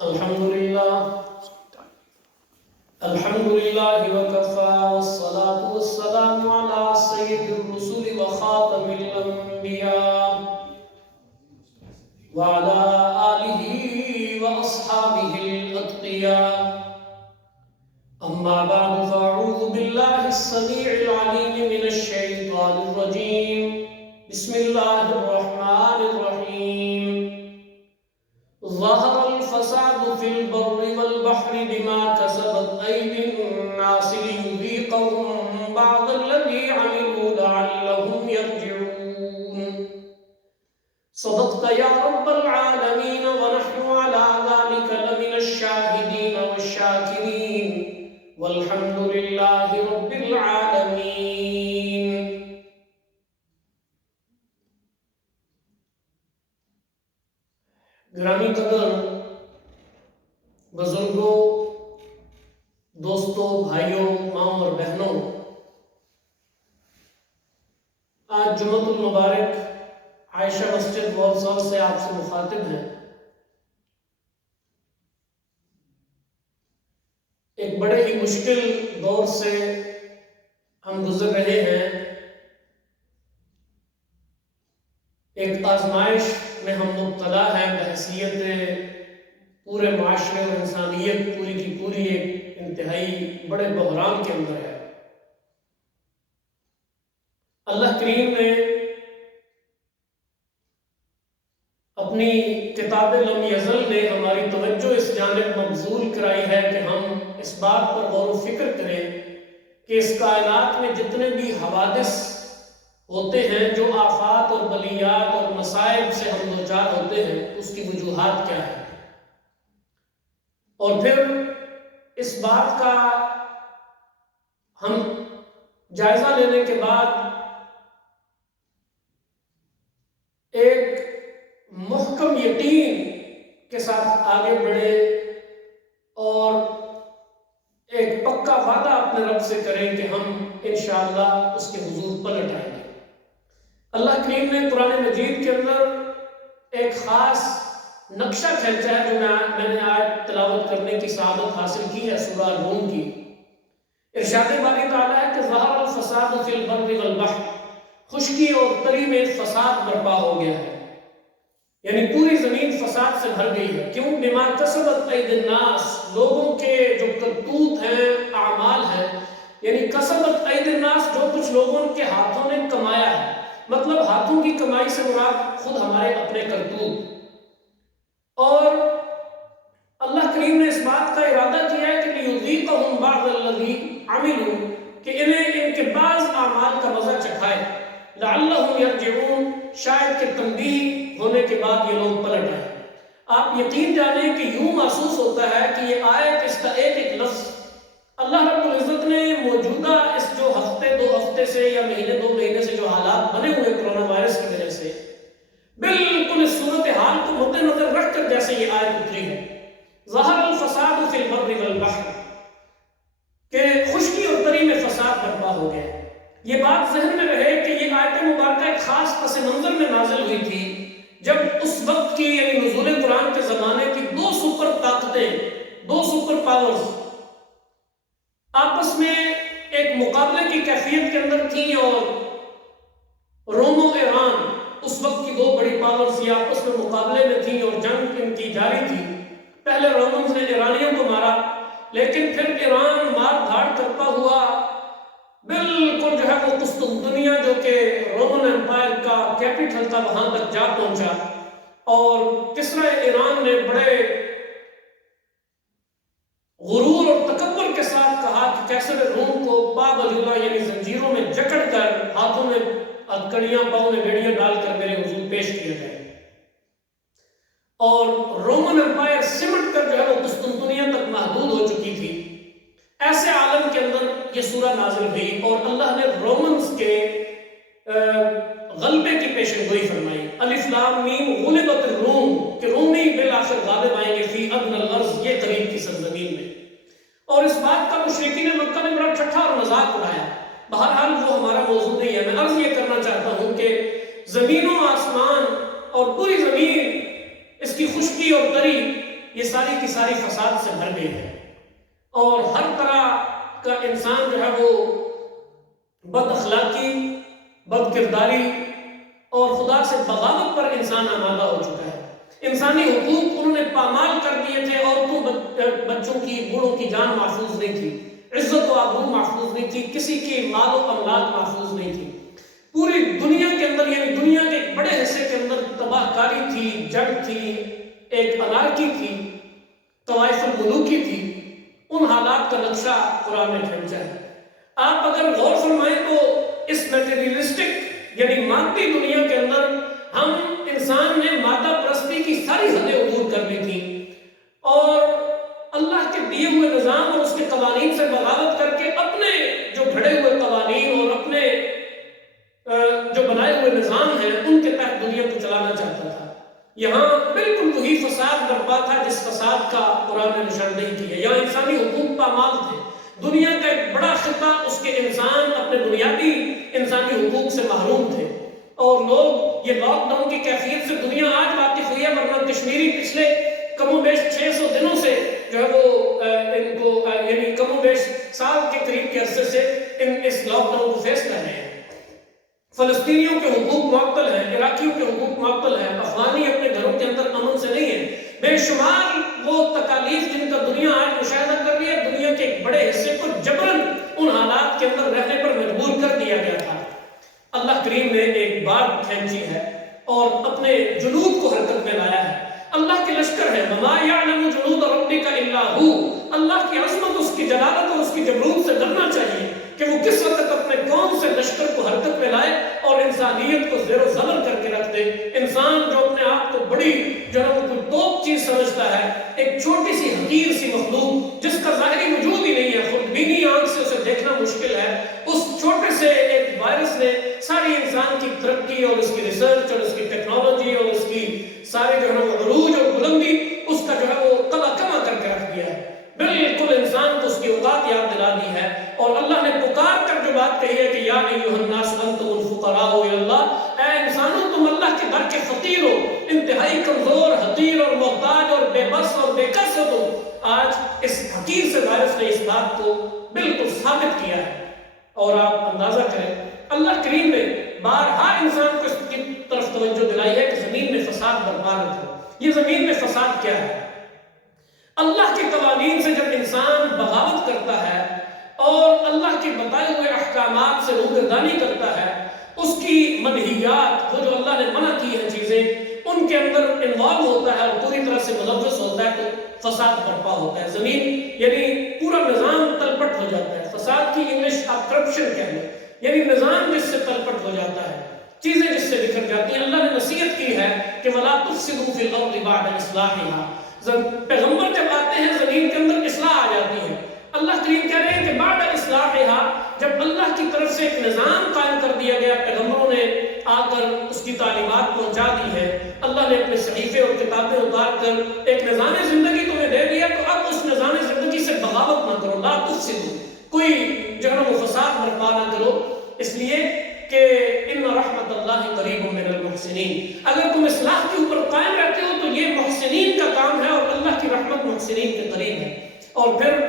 الحمد لله وكفى والصلاة والسلام على سيد الرسل وخاتم الأنبياء وعلى آله وأصحابه الأتقياء أما بعد فأعوذ بالله السميع العليم من الشيطان الرجيم بسم الله الرحمن الرحيم ظهر الفساد في البر والبحر بما كسبت أيدي الناس ليذيقهم بعض الذي عملوا لعلهم يرجعون صدقت يا رب العالمين ونحن على ذلك لمن الشاهدين والشاكرين والحمد لله رب العالمين. گرامی قدر بزرگوں، دوستوں، بھائیوں، ماں اور بہنوں، آج جمعۃ المبارک عائشہ مسجد والسال سے آپ سے مخاطب ہیں. ایک بڑے ہی مشکل دور سے ہم گزر رہے ہیں. ایک آزمائش میں ہم مبتلا ہیں بحیثیت پورے معاشرے اور انسانیت پوری کی پوری ایک انتہائی بڑے بحران کے اندر ہے. اللہ کریم نے اپنی کتاب لم یزل نے ہماری توجہ اس جانب مبذول کرائی ہے کہ ہم اس بات پر غور و فکر کریں کہ اس کائنات میں جتنے بھی حوادث ہوتے ہیں، جو آفات اور بلیات اور مصائب سے ہم دوچار ہوتے ہیں، اس کی وجوہات کیا ہیں، اور پھر اس بات کا ہم جائزہ لینے کے بعد ایک محکم یقین کے ساتھ آگے بڑھے اور ایک پکا وعدہ اپنے رب سے کریں کہ ہم انشاءاللہ اس کے حضور پلٹ آئیں گے. اللہ کریم نے قرآن مجید کے اندر ایک خاص نقشہ کھینچا ہے جو میں نے آج تلاوت کرنے کی سعادت حاصل کی ہے سورہ روم کی. ارشاد باری تعالیٰ ہے کہ ظہر الفساد فی البر والبحر، خشکی اور تری میں فساد برپا ہو گیا ہے، یعنی پوری زمین فساد سے بھر گئی ہے. کیوں؟ بما کسبت ایدی الناس، لوگوں کے جو کرتوت ہیں، اعمال ہیں، یعنی کسبت ایدی الناس، جو کچھ لوگوں کے ہاتھوں نے کمایا ہے، مطلب ہاتھوں کی کمائی سے مراد خود ہمارے اپنے کرتوت. اور اللہ کریم نے اس بات کا ارادہ کیا ہے کہ لِيُذِيقَهُمْ بَعْضَ الَّذِي عَمِلُوا، کہ انہیں ان کے بعض اعمال کا مزہ چکھائے، لَعَلَّهُمْ يَرْجِعُونَ، شاید کہ تنبیہ ہونے کے بعد یہ لوگ پلٹ آئیں. آپ یقین جانیں کہ یوں محسوس ہوتا ہے کہ یہ آیت، اس کا ایک ایک لفظ اللہ رب العزت نے موجودہ اس جو ہفتے دو ہفتے سے یا مہینے دو مہینے سے جو حالات بنے ہوئے کرونا وائرس کی وجہ سے، بالکل اس صورتحال کو مد نظر رکھ کر جیسے یہ آیت اتری ہے. ظہر الفساد فی البر والبحر، کہ خشکی اور تری میں فساد برپا ہو گیا. یہ بات ذہن میں رہے کہ یہ آیت مبارکہ ایک خاص پس منظر میں نازل ہوئی تھی جب اس وقت کی یعنی نزول قرآن کے زمانے کی دو سپر طاقتیں، دو سپر پاورز آپس میں ایک مقابلے کی کیفیت کے اندر تھیں، اور روم و ایران اس وقت کی دو بڑی پاورز یہ آپس میں مقابلے میں تھیں اور جنگ ان کی جاری تھی. پہلے رومنز نے ایرانیوں کو مارا، لیکن پھر ایران مار دھاڑ کرتا ہوا بالکل جو ہے وہ قسطنطنیہ جو کہ رومن امپائر کا کیپٹل تھا وہاں تک جا پہنچا، اور کسرا ایران نے بڑے غرور اور تکبر کے ساتھ کہا کہ کیسر روم کو پا بجولا یعنی زنجیروں میں جکڑ کر، ہاتھوں میں ہتھکڑیاں، پاؤں میں بیڑیاں ڈال کر میرے حضور پیش کیا جائے. اور رومن امپائر سمٹ کر جو ہے وہ قسطنطنیہ تک محدود ہو چکی تھی. ایسے عالم کے اندر یہ سورہ نازل ہوئی اور اللہ نے رومنز کے غلبے کی پیشن گوئی فرمائی. الف لام میم غلبت الروم، کہ رومی بالآخر غالب آئیں گے فی ادنی الارض، یہ قریب کی سرزمین میں. اور اس بات کا مشرکین مکہ نے بڑا ٹھٹھا اور مذاق اڑایا. بہرحال وہ ہمارا موضوع نہیں ہے. میں عرض یہ کرنا چاہتا ہوں کہ زمین و آسمان اور پوری زمین، اس کی خشکی اور تری، یہ ساری کی ساری فساد سے بھر گئی ہے، اور ہر طرح کا انسان جو ہے وہ بد اخلاقی، بد کرداری اور خدا سے بغاوت پر انسان آمادہ ہو چکا ہے۔ انسانی حقوق انہوں نے پامال کر دیے تھے، عورتوں بچوں کی، بوڑھوں کی جان محفوظ نہیں تھی، عزت و آبرو محفوظ نہیں تھی، کسی کی مال و املاک محفوظ نہیں تھی۔ پوری دنیا کے اندر، یعنی دنیا کے ایک بڑے حصے کے اندر تباہ کاری تھی، جنگ تھی، ایک انارکی تھی، طوائف الملوکی تھی۔ ان حالات کا نقشہ قرآن نے کھینچا ہے۔ آپ اگر غور فرمائیں تو اس میٹیریلسٹک یعنی مادی دنیا کے اندر ہم انسان نے مادہ پرستی کی ساری حدیں عبور کر لی تھی، اور اللہ کے دیے ہوئے نظام اور اس کے قوانین سے بغاوت کر کے اپنے جو گھڑے ہوئے قوانین اور اپنے جو بنائے ہوئے نظام ہیں ان کے تحت دنیا کو چلانا چاہتا تھا۔ یہاں بالکل وہی فساد برپا تھا جس فساد کا قرآن نے نشاندہی کی ہے۔ یہاں انسانی حقوق پامال تھے، دنیا کا ایک بڑا خطہ، اس کے انسان اپنے بنیادی انسانی حقوق سے محروم تھے، اور لوگ یہ لاک ڈاؤن کی کیفیت سے دنیا آج واقف ہوئی ہے، ورنہ کشمیری پچھلے کم و بیش 600 دنوں سے جو ہے وہ ان کو یعنی کم و بیش سال کے قریب کے عرصے سے اس لاک ڈاؤن کو فیس کر رہے ہیں۔ فلسطینیوں کے حقوق معطل ہیں، عراقیوں کے حقوق معطل ہیں، افغانی اپنے گھروں کے اندر امن سے نہیں ہیں۔ بے شمار وہ تکالیف جن کا دنیا آج مشاہدہ کر رہی ہے، دنیا کے ایک بڑے حصے کو جبراً ان حالات کے اندر رہنے پر مجبور کر دیا گیا تھا۔ اللہ کریم نے ایک بات کھینچی ہے اور اپنے جنود کو حرکت میں لایا ہے۔ اللہ کے لشکر ہے، وَمَا يَعْلَمُ جُنُودَ رَبِّكَ إِلَّا هُوَ۔ اللہ کی عظمت، اس کی جلالت اور اس کی جبروت سے ڈرنا چاہیے کہ وہ کس وقت اپنے کون سے لشکر کو حرکت میں لائے اور انسانیت کو زیر و زبر کر کے رکھ دے۔ انسان جو اپنے آپ کو بڑی جو ہے وہ کوئی توپ چیز سمجھتا ہے، ایک چھوٹی سی حقیر سی مخلوق جس کا ظاہری وجود ہی نہیں ہے، خودبینی آنکھ سے اسے دیکھنا مشکل ہے، اس چھوٹے سے ایک وائرس نے ساری انسان کی ترقی اور اس کی ریسرچ اور اس کی ٹیکنالوجی اور اس کی سارے جو ہے وہ عروج اور بلندی اس کا جو ہے وہ قلع کما کر کے رکھ دیا ہے۔ بالکل انسان کو اس کی اوقات یاد دلا دی ہے، اور اللہ نے پکار کر جو بات کہی ہے کہ یا ایھا الناس انتم الفقراء الی اللہ، اے انسانوں تم اللہ کے در کے فقیر ہو، انتہائی کمزور، حقیر اور محتاج اور بے بس اور بے کس ہو تم۔ آج اس حقیر سے وائرس نے اس بات کو بالکل ثابت کیا ہے، اور آپ اندازہ کریں اللہ کریم نے بارہا انسان کو اس کی طرف توجہ دلائی ہے کہ زمین میں فساد برپا نہ کرو۔ یہ زمین میں فساد کیا ہے؟ اللہ کے قوانین سے جب انسان بغاوت کرتا ہے اور اللہ کے بتائے ہوئے احکامات سے روگردانی کرتا ہے، اس کی منہیات، وہ جو اللہ نے منع کی ہیں چیزیں، ان کے اندر انوالو ہوتا ہے اور پوری طرح سے ملوث ہوتا ہے، تو فساد برپا ہوتا ہے۔ زمین یعنی پورا نظام تلپٹ ہو جاتا ہے۔ فساد کی انگلش آپ کرپشن کہہ لیں، یعنی نظام جس سے تلپٹ ہو جاتا ہے، چیزیں جس سے بکھر جاتی ہیں۔ اللہ نے نصیحت کی ہے کہ وَلَا تُفْسِدُوا فِي الْأَرْضِ بَعْدَ إِصْلَاحِهَا۔ پیغمبر جب آتے ہیں زمین کے اندر اصلاح آ جاتی ہے۔ اللہ کریم کہہ رہے ہیں کہ بعد اصلاحها، جب اللہ کی طرف سے ایک نظام قائم کر دیا گیا، پیغمبروں نے آ کر اس کی تعلیمات پہنچا دی ہے، اللہ نے اپنے صحیفے اور کتابیں اتار کر ایک نظام زندگی تمہیں دے دیا، تو اب اس نظام زندگی سے بغاوت نہ کرو، لا تفسدوا، کوئی جو ہے وہ فساد برپا نہ کرو، اس لیے کہ ان رحمت اللہ قریب من المحسنین۔ اگر تم اصلاح کے اوپر قائم رہتے ہو تو یہ محسنین کا کام ہے، اور اللہ کی رحمت محسنین کے قریب ہے۔ اور پھر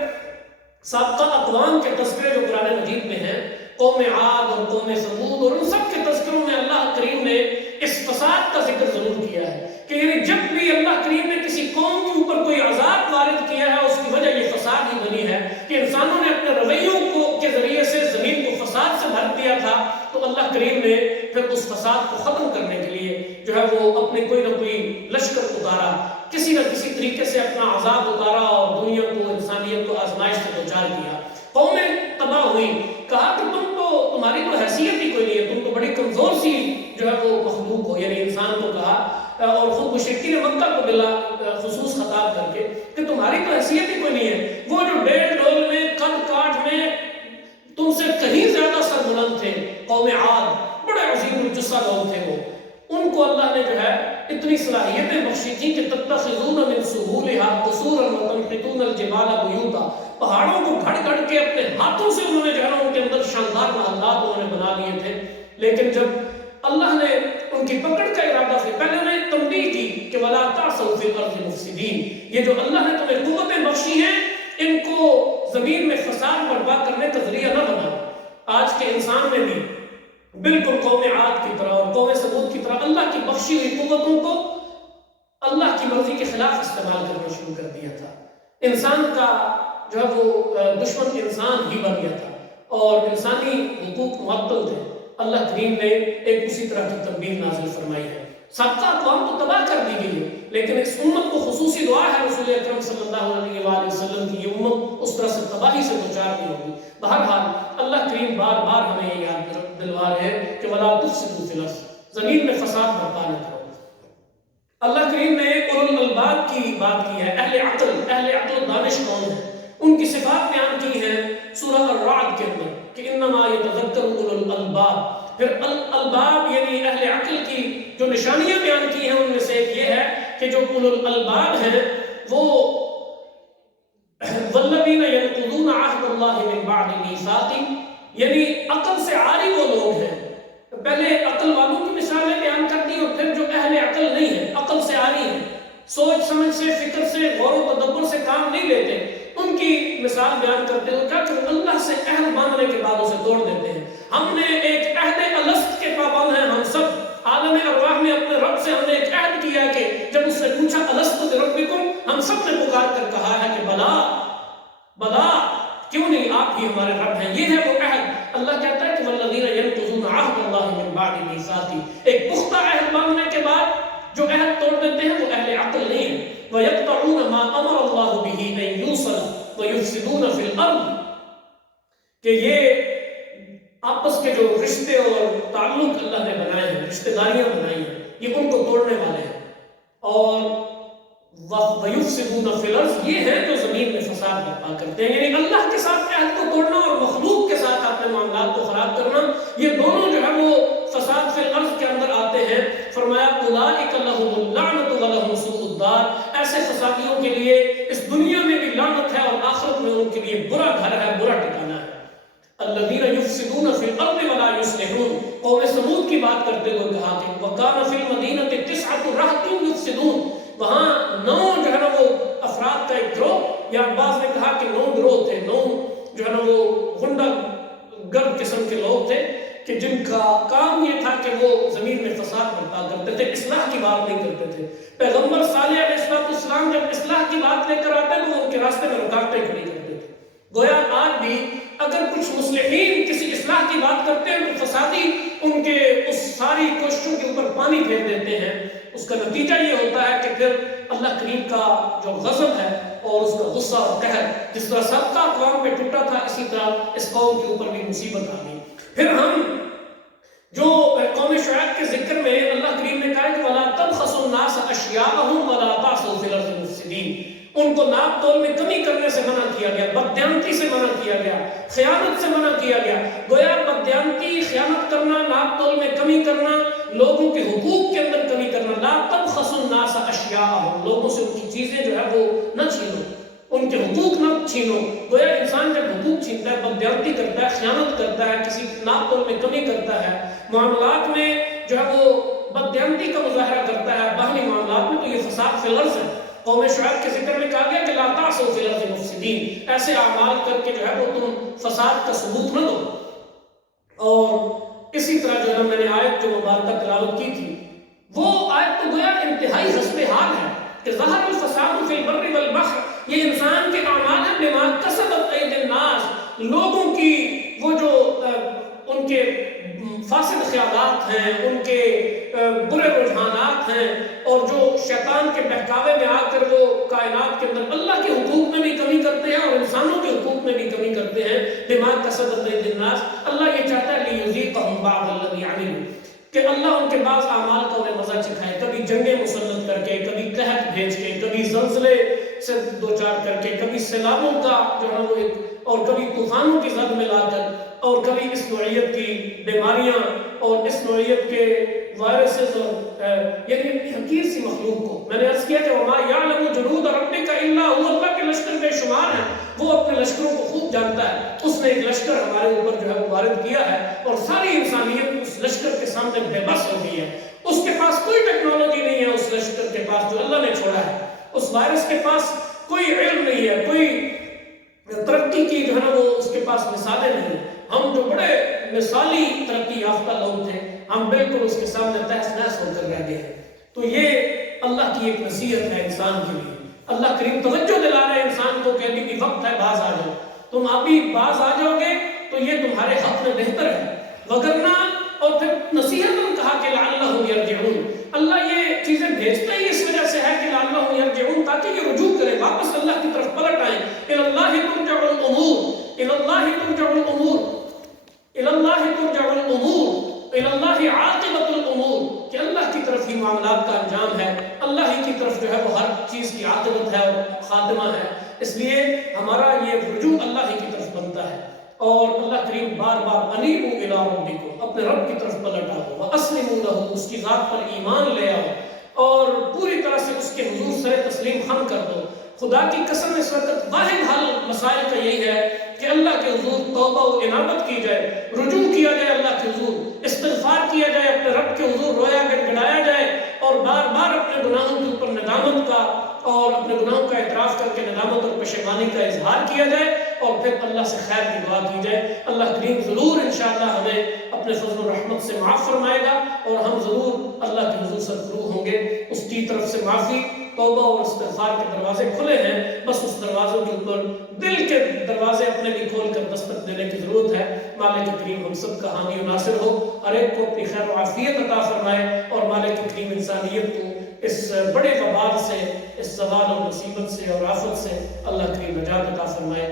سابقہ اقوام کے تذکرے جو قرآن مجید میں ہیں، قوم عاد اور قوم ثمود اور ان سب کے تذکروں میں اللہ کریم نے اس فساد کا ذکر ضرور کیا ہے کہ یعنی جب بھی اللہ کریم نے کسی قوم کے اوپر کوئی عذاب وارد کیا ہے، اس کی وجہ یہ فساد ہی بنی ہے کہ انسانوں نے اپنے رویوں کے ذریعے سے زمین کو فساد سے بھر دیا تھا، تو اللہ کریم نے پھر اس فساد کو ختم کرنے کے لیے جو ہے وہ اپنے کوئی نہ کوئی لشکر اتارا، کسی نہ کسی طریقے سے اپنا عذاب اتارا اور دنیا کو، انسانیت کو آزمائش سے دوچار کیا۔ قومیں تباہ ہوئی، کہا کہ تمہاری تو حیثیت ہی کوئی نہیں ہے، تم تو بڑی کمزور سی جو ہے وہ مخلوق ہو، یعنی انسان کو کہا، اور خود مشرکین مکہ کو بلا خصوص خطاب کر کے کہ تمہاری تو حیثیت ہی کوئی نہیں ہے۔ وہ جو ڈیل ڈول میں، قد کاٹ میں تم سے کہیں زیادہ سربلند تھے، قوم عاد، بڑے عظیم الجثہ لوگ تھے وہ، ان کو اللہ نے جو ہے اتنی صلاحیتیں بخشی تھی کہ تتخذون من سهولها قصورا وتنحتون الجبال بیوتا، پہاڑوں کو گھڑ گھڑ کے اپنے ہاتھوں سے انہوں نے جو ہے ان کے اندر شاندار محلات انہوں نے بنا لیے تھے، لیکن جب اللہ نے ان ان کی پکڑ کا ارادہ سے پہلے انہیں تنبیہ کی کہ وَلَا تَعْثَوْا فِي الْأَرْضِ مُفْسِدِينَ، یہ جو اللہ نے تمہیں قوتیں بخشی ہیں ان کو زمین میں فساد برپا کرنے کا ذریعہ نہ بناؤ۔ آج کے انسان میں بھی بالکل قوم عاد کی طرح اور قوم ثمود کی طرح اللہ کی بخشی ہوئی قوتوں کو اللہ کی مرضی کے خلاف استعمال کرنا شروع کر دیا تھا۔ انسان کا جو ہے وہ دشمن انسان ہی بن گیا تھا اور انسانی حقوق معطل تھے۔ اللہ کریم نے ایک اسی طرح کی تنبیہ نازل فرمائی ہے۔ سابقہ اقوام تو تباہ کر دی گئی ہے، لیکن اس امت کو خصوصی دعا ہے رسول اکرم صلی اللہ علیہ وآلہ وسلم کی، یہ امت اس طرح سے تباہی سے دوچار نہیں ہوگی۔ بہرحال اللہ کریم بار بار ہمیں یہ یاد دلوا رہے ہیں کہ وَلَا تُفْسِدُوا فِي الْأَرْضِ، زمین میں فساد برپا نہ کرو۔ اللہ کریم نے اولو الالباب کی بات کی ہے، اہل عقل و دانش کون ہیں، ان کی صفات بیان کی ہیں سورہ الرعد کے اندر کہ انما یتذکر اولو الالباب۔ پھر الالباب یعنی اہل عقل کی جو نشانیاں بیان کی ہیں ان میں سے ایک یہ ہے کہ جو اولو الالباب ہیں وہ والذین ینقضون عہد اللہ من بعد میثاقہ، یعنی عقل سے عاری وہ لوگ ہیں۔ پہلے عقل والوں کی مثالیں بیان کر دی اور پھر جو اہل عقل نہیں ہے، عقل سے عاری ہیں، سوچ سمجھ سے، فکر سے، غور و تدبر سے کام نہیں لیتے، ان کی مثال بیان کرتے ہو کیا کہ اللہ سے عہد باندھنے کے بعد اسے توڑ دیتے ہیں۔ ہم نے ایک عہد الست کے پابند ہیں، ہم سب عالم ارواح میں اپنے رب سے ہم نے ایک عہد کیا کہ جب اس سے پوچھا الست بربکم، ہم سب نے پکار کر کہا ہے کہ بلا بلا، کیوں نہیں، آپ ہی ہمارے رب ہیں۔ یہ ہے وہ عہد۔ اللہ کہتا ہے کہ والذین ینقضون عہد اللہ من بعد میثاقہ، ایک پختہ عہد باندھنے کے بعد جو عہد توڑ دیتے ہیں وہ اہل عقل نہیں ہیں۔ وَيَقْطَعُونَ مَا أَمَرَ اللَّهُ بِهِ أَن يُوصَلَ وَيُفْسِدُونَ فِي الْأَرْضِ، کہ یہ آپس کے جو رشتے اور تعلق اللہ نے بنائے ہیں، رشتہ داریاں بنائی ہیں، یہ ان کو توڑنے والے ہیں۔ اور وَيُفْسِدُونَ فِي الْأَرْضِ، یہ ہے جو زمین میں فساد برپا کرتے ہیں، یعنی اللہ کے ساتھ عہد کو توڑنا اور مخلوق کے ساتھ اپنے معاملات کو خراب کرنا، یہ دونوں جو ہے وہ فساد فی الارض کے اندر آتے ہیں۔ فرمایا اولئک لہم اللعنۃ ولہم سوء الدار، ایسے فسادیوں کے لیے اس دنیا میں بھی لعنت ہے اور آخرت میں ان کے لیے برا گھر ہے، برا ٹھکانہ ہے۔ الذین یفسدون فی الارض ولا یصلحون، قوم ثمود کی بات کرتے ہوئے کہا کہ وکان فی المدینۃ 9 رہط یفسدون، وہاں 9 جو ہے نا وہ افراد کا ایک گروہ، یا بعض نے کہا کہ 9 گروہ تھے، 9 جو ہے نا وہ غنڈہ گرد قسم کے لوگ تھے کہ جن کا کام یہ تھا کہ وہ زمین میں فساد برپا کرتے تھے، اصلاح کی بات نہیں کرتے تھے۔ پیغمبر صالح علیہ السلام جب اصلاح کی بات لے کر آتے تو وہ ان کے راستے میں رکاوٹیں کھڑی کرتے تھے۔ گویا آج بھی اگر کچھ مصلحین کسی اصلاح کی بات کرتے ہیں تو فسادی ان کے اس ساری کوششوں کے اوپر پانی پھیر دیتے ہیں۔ اس کا نتیجہ یہ ہوتا ہے کہ پھر اللہ کریم کا جو غضب ہے اور اس کا غصہ اور قہر، جس طرح سابقہ اقوام پہ ٹوٹا تھا اسی طرح اس قوم کے اوپر بھی مصیبت آ گئی۔ پھر ہم جو قوم شعیب کے ذکر میں اللہ کریم نے کہا کہ وَلَا تَبْخَسُوا النَّاسَ أَشْيَاءَهُمْ وَلَا تَعْثَوْا فِي الْأَرْضِ مُفْسِدِينَ، ان کو ناپ تول میں کمی کرنے سے منع کیا گیا، بددیانتی سے منع کیا گیا، خیانت سے منع کیا گیا۔ گویا بددیانتی، خیانت کرنا، ناپ تول میں کمی کرنا، لوگوں کے حقوق کے اندر کمی کرنا، لا تبخسوا الناس اشیاءهم، لوگوں سے ان کی چیزیں جو ہے وہ نہ چھینو، ان کے حقوق نہ چھینو۔ گویا انسان جب حقوق چھینتا ہے، بددیانتی کرتا ہے، خیانت کرتا ہے، کسی ناپ تول میں کمی کرتا ہے، معاملات میں جو ہے وہ بددیانتی کا مظاہرہ کرتا ہے، باہمی معاملات میں، تو یہ فساد فی الارض ہے۔ قوم شعیب کے ذکر میں کہا گیا کہ لا تعصوا فی الارض مفسدین، ایسے اعمال کر کے جو ہے وہ تم فساد کا ثبوت نہ دو۔ اور اسی طرح جو ہے میں نے آیت جو مبارکہ تلاوت کی تھی، وہ آیت تو گویا انتہائی حسب حال ہے کہ ظہر الفساد فی البر والبحر، یہ انسان کے اعمال ہیں بما کسبت ایدی الناس، لوگوں کی وہ جو ان کے فاسد خیالات ہیں، ان کے برے رجحانات ہیں، اور جو شیطان کے بہکاوے میں آ کر وہ کائنات کے اندر اللہ کے حقوق میں بھی کمی کرتے ہیں اور انسانوں کے حقوق میں بھی کمی کرتے ہیں، دماغ کسبت ایدی الناس، اللہ یہ چاہتا ہے لیذیقہم بعض الذی عملوا، کہ اللہ ان کے بعض اعمال کا انہیں مزہ چکھائے، کبھی جنگیں مسلط کر کے، کبھی قحط بھیج کے، کبھی زلزلے سے دوچار کر کے، کبھی سیلابوں کا جو ہے وہ ایک، اور کبھی طوفانوں کی زد میں لا کر، اور کبھی اس نوعیت کی بیماریاں اور اس نوعیت کے وائرسز اور یعنی حقیر سی مخلوق کو، میں نے عرض کیا کہ وما یعلم جنود ربک الا هو، اللہ کے لشکر بے شمار ہیں، وہ اپنے لشکروں کو خوب جانتا ہے۔ اس نے ایک لشکر ہمارے اوپر جو ہے وہ وارد کیا ہے اور ساری انسانیت اس لشکر کے سامنے بے بس ہو گئی ہے۔ اس ٹیکنالوجی نہیں ہے اس لشکر کے پاس جو اللہ نے چھوڑا ہے. اس وائرس کے پاس کوئی علم نہیں ہے, کوئی ترقی کی جو ہے نا وہ اس کے پاس مثالیں نہیں. ہم جو بڑے مثالی ترقی یافتہ لوگ تھے, ہم بالکل اس کے سامنے تہس نہس ہو کر رہ گئے ہیں. تو یہ اللہ کی ایک نصیحت ہے انسان کے لیے. اللہ کریم توجہ دلا رہے ہیں انسان کو کہ ابھی بھی وقت ہے, باز آ جاؤ. تم ابھی باز آ جاؤ گے تو یہ تمہارے حق میں بہتر ہے, وگرنہ. اور پھر نصیحت نے کہا کہ لعلہم یرجعون. اللہ یہ چیزیں بھیجتا ہی اس وجہ سے ہے کہ لعلہم یرجعون, تاکہ یہ رجوع کریں, واپس اللہ کی طرف پلٹ آئیں. الی اللہ ترجع الامور, الی اللہ ترجع الامور, الی اللہ ترجع الامور, الی اللہ عاقبۃ الامور, کہ اللہ کی طرف ہی معاملات کا انجام ہے, اللہ ہی کی طرف جو ہے وہ ہر چیز کی عاقبت ہے اور خاتمہ ہے. اس لیے ہمارا یہ رجوع اللہ ہی کی طرف بنتا ہے. اور اللہ کریم بار بار انیبوا الی ربکم, اپنے رب کی طرف پلٹ آؤ, واسلموا لہ, اس کی ذات پر ایمان لے آؤ, اور پوری طرح سے اس کے حضور سر تسلیم خم کر دو. خدا کی قسم اس وقت واحد حل مسائل کا یہی ہے کہ اللہ کے حضور توبہ و انابت کی جائے, رجوع کیا جائے اللہ کے حضور, استغفار کیا جائے, اپنے رب کے حضور رویا گڑگڑایا جائے, اور بار بار اپنے گناہوں کے اوپر ندامت کا اور اپنے گناہوں کا اعتراف کر کے ندامت اور پشیمانی کا اظہار کیا جائے, اور پھر اللہ سے خیر کی دعا کی جائے. اللہ کریم ضرور انشاءاللہ ہمیں اپنے فضل و رحمت سے معاف فرمائے گا, اور ہم ضرور اللہ کے حضور سرفروغ ہوں گے. اس کی طرف سے معافی, توبہ اور استغفار کے دروازے کھلے ہیں, بس اس دروازوں کے اوپر دل کے دروازے اپنے بھی کھول کر دستک دینے کی ضرورت ہے. مالک کریم ہم سب کا حامی و ناصر ہو, ہر ایک کو اپنی خیر و عافیت عطا فرمائے, اور مالک کریم انسانیت کو اس بڑے وبال سے, اس زوال اور مصیبت سے اور آفت سے اللہ کریم نجات عطا فرمائے.